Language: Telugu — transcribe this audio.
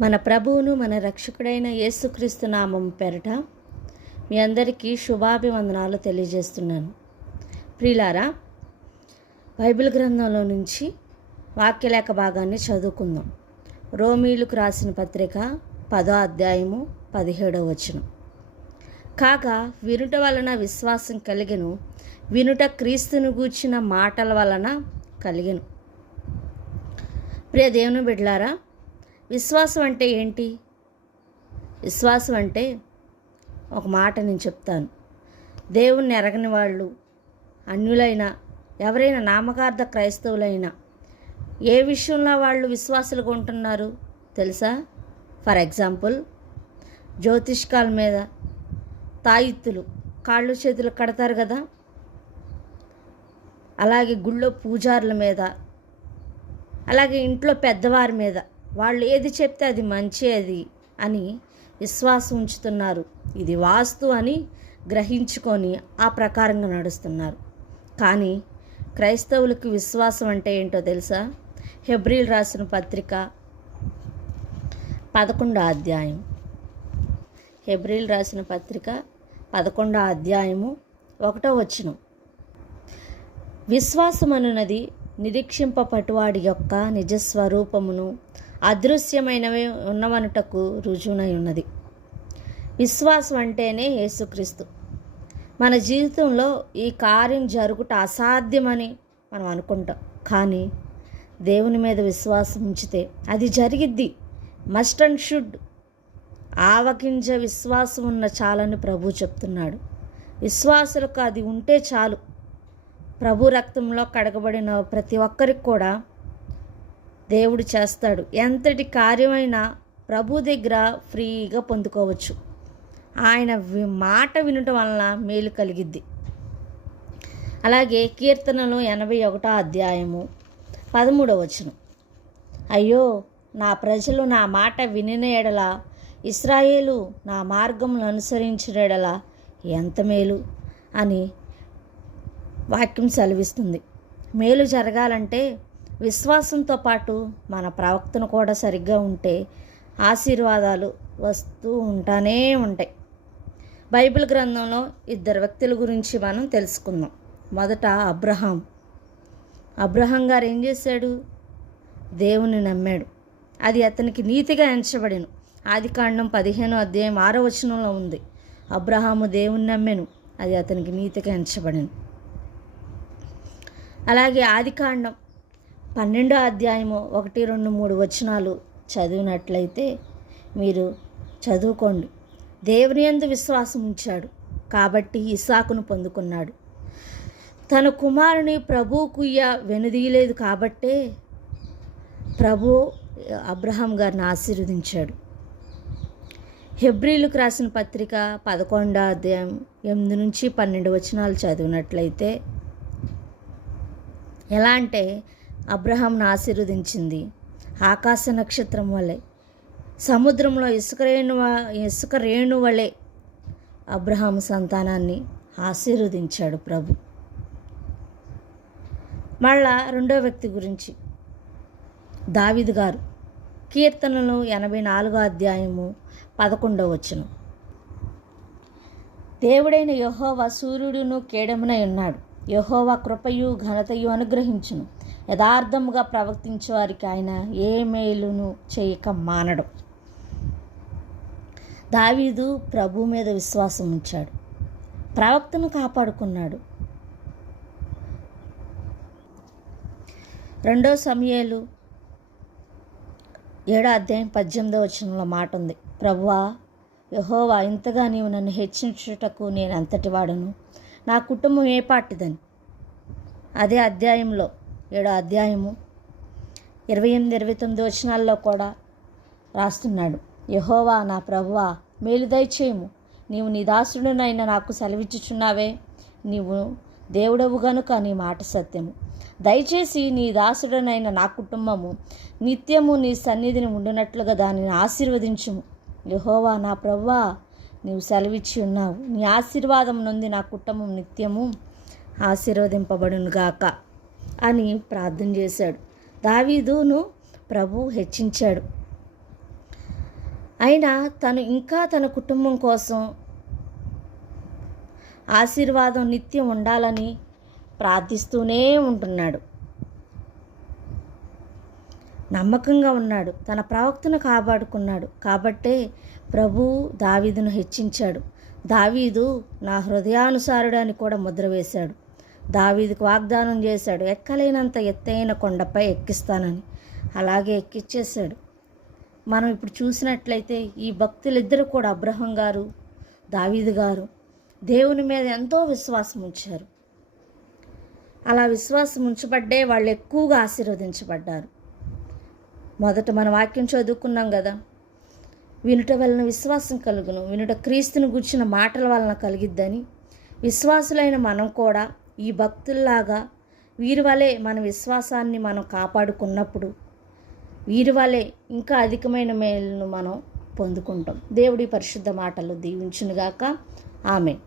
మన ప్రభువును మన రక్షకుడైన యేసుక్రీస్తు నామం పేరట మీ అందరికీ శుభాభివందనాలు తెలియజేస్తున్నాను. ప్రియులారా, బైబిల్ గ్రంథంలో నుంచి వాక్యలేఖ భాగాన్ని చదువుకుందాం. రోమీయులకు రాసిన పత్రిక 10వ అధ్యాయము 17వ వచనం. కాగా వినుట వలన విశ్వాసం కలిగెను, వినుట క్రీస్తును గూర్చిన మాటల వలన కలిగెను. ప్రియ దేవుని బిడ్డలారా, విశ్వాసం అంటే ఏంటి? విశ్వాసం అంటే ఒక మాట నేను చెప్తాను. దేవుణ్ణి ఎరగని వాళ్ళు, అన్యులైనా, ఎవరైనా నామకార్థ క్రైస్తవులైనా ఏ విషయంలో వాళ్ళు విశ్వాసులుగా ఉంటున్నారు తెలుసా? ఫర్ ఎగ్జాంపుల్, జ్యోతిష్కాల మీద తాయిత్తులు కాళ్ళు చేతులు కడతారు కదా, అలాగే గుళ్ళో పూజారుల మీద, అలాగే ఇంట్లో పెద్దవారి మీద వాళ్ళు ఏది చెప్తే అది మంచిది అని విశ్వాసం ఉంచుతున్నారు. ఇది వాస్తు అని గ్రహించుకొని ఆ ప్రకారంగా నడుస్తున్నారు. కానీ క్రైస్తవులకు విశ్వాసం అంటే ఏంటో తెలుసా? హెబ్రీలు రాసిన పత్రిక 11వ అధ్యాయం. హెబ్రీలు రాసిన పత్రిక 11వ అధ్యాయము 1వ వచనం. విశ్వాసమనున్నది నిరీక్షింపపటువాడి యొక్క నిజస్వరూపమును అదృశ్యమైనవి ఉన్నవనుటకు రుజువునై ఉన్నది. విశ్వాసం అంటేనే యేసుక్రీస్తు. మన జీవితంలో ఈ కార్యం జరుగుట అసాధ్యమని మనం అనుకుంటాం, కానీ దేవుని మీద విశ్వాసం ఉంచితే అది జరిగిద్ది. Must and should. ఆవగింజ విశ్వాసం ఉన్న చాలని ప్రభు చెప్తున్నాడు. విశ్వాసులకు అది ఉంటే చాలు. ప్రభు రక్తంలో కడగబడిన ప్రతి ఒక్కరికి కూడా దేవుడు చేస్తాడు. ఎంతటి కార్యమైనా ప్రభు దగ్గర ఫ్రీగా పొందుకోవచ్చు. ఆయన మాట వినటం వలన మేలు కలిగిద్ది. అలాగే కీర్తనలు 81వ అధ్యాయము 13వ వచనం. అయ్యో, నా ప్రజలు నా మాట వినిన ఎడల, ఇశ్రాయేలు నా మార్గమును అనుసరించిన ఎడల ఎంత మేలు అని వాక్యం సెలవిస్తుంది. మేలు జరగాలంటే విశ్వాసంతో పాటు మన ప్రవక్తను కూడా సరిగ్గా ఉంటే ఆశీర్వాదాలు వస్తూ ఉంటానే ఉంటాయి. బైబిల్ గ్రంథంలో 2 వ్యక్తుల గురించి మనం తెలుసుకుందాం. మొదట అబ్రహాం గారు ఏం చేశాడు? దేవుని నమ్మాడు. అది అతనికి నీతిగా ఎంచబడెను. ఆదికాండం 15వ అధ్యాయం 6వ వచనంలో ఉంది. అబ్రహాము దేవుని నమ్మెను, అది అతనికి నీతిగా ఎంచబడెను. అలాగే ఆదికాండం 12వ అధ్యాయము 1, 2, 3 వచనాలు చదివినట్లయితే మీరు చదువుకోండి. దేవుని యందు విశ్వాసం ఉంచాడు కాబట్టి ఇస్సాకును పొందుకున్నాడు. తన కుమారుని ప్రభువుకు వెనుదీయలేదు కాబట్టే ప్రభు అబ్రహాం గారిని ఆశీర్వదించాడు. హెబ్రీలకు రాసిన పత్రిక 11వ అధ్యాయం 8 నుంచి 12 వచనాలు చదివినట్లయితే ఎలా అంటే, అబ్రహాంను ఆశీర్వదించింది ఆకాశ నక్షత్రం వలె, సముద్రంలో ఇసుక రేణు వలె అబ్రహాము సంతానాన్ని ఆశీర్వదించాడు ప్రభు. మళ్ళా రెండో వ్యక్తి గురించి దావీదు గారు. కీర్తనలు 84వ అధ్యాయము 11వ వచనం. దేవుడైన యెహోవా సూర్యుడును కేడమునై ఉన్నాడు. యెహోవా కృపయు ఘనతయు అనుగ్రహించును. యథార్థముగా ప్రవర్తించే వారికి ఆయన ఏ మేలును చేయక మానడు. దావీదు ప్రభు మీద విశ్వాసం ఉంచాడు, ప్రవక్తను కాపాడుకున్నాడు. 2 సమూయేలు 7వ అధ్యాయం 18వ వచనంలో మాట ఉంది. ప్రభువా యెహోవా, ఇంతగా నీవు నన్ను హెచ్చించుటకు నేను అంతటి వాడను, నా కుటుంబం ఏ పాటిదని. అదే అధ్యాయంలో 7వ అధ్యాయము 28, 29 వచనాల్లో కూడా రాస్తున్నాడు. యెహోవా నా ప్రభువా, మేలు దయచేయము, నీవు నీ దాసుడునైన నాకు సెలవిచ్చుచున్నావే. నీవు దేవుడవు గనుక నీ మాట సత్యము. దయచేసి నీ దాసుడనైన నా కుటుంబము నిత్యము నీ సన్నిధిని ఉండినట్లుగా దానిని ఆశీర్వదించుము. యెహోవా నా ప్రభువా, నీవు సెలవిచ్చి ఉన్నావు. నీ ఆశీర్వాదం నుండి నా కుటుంబం నిత్యము ఆశీర్వదింపబడునుగాక అని ప్రార్థన చేశాడు. దావీదును ప్రభు హెచ్చించాడు. అయినా తన కుటుంబం కోసం ఆశీర్వాదం నిత్యం ఉండాలని ప్రార్థిస్తూనే ఉంటున్నాడు. నమ్మకంగా ఉన్నాడు, తన ప్రవక్తను కాపాడుకున్నాడు. కాబట్టే ప్రభు దావీదును హెచ్చించాడు. దావీదు నా హృదయానుసారుడు అని కూడా ముద్ర వేశాడు. దావీదుకు వాగ్దానం చేశాడు, ఎక్కలేనంత ఎత్తైన కొండపై ఎక్కిస్తానని. అలాగే ఎక్కిచ్చేశాడు. మనం ఇప్పుడు చూసినట్లయితే ఈ భక్తులిద్దరూ కూడా, అబ్రహం గారు, దావీదు గారు, దేవుని మీద ఎంతో విశ్వాసం ఉంచారు. అలా విశ్వాసం ఉంచబడ్డే వాళ్ళు ఎక్కువగా ఆశీర్వదించబడ్డారు. మొదట మన వాక్యం చదువుకున్నాం కదా, వినుట వలన విశ్వాసం కలుగును, వినుట క్రీస్తుని గూర్చిన మాటల వలన కలిగిద్దని. విశ్వాసులైన మనం కూడా ఈ భక్తుల్లాగా వీరి వలె మన విశ్వాసాన్ని మనం కాపాడుకున్నప్పుడు వీరి వలె ఇంకా అధికమైన మేలును మనం పొందుకుంటాం. దేవుడి పరిశుద్ధ మాటలు దీవించునుగాక. ఆమేన్.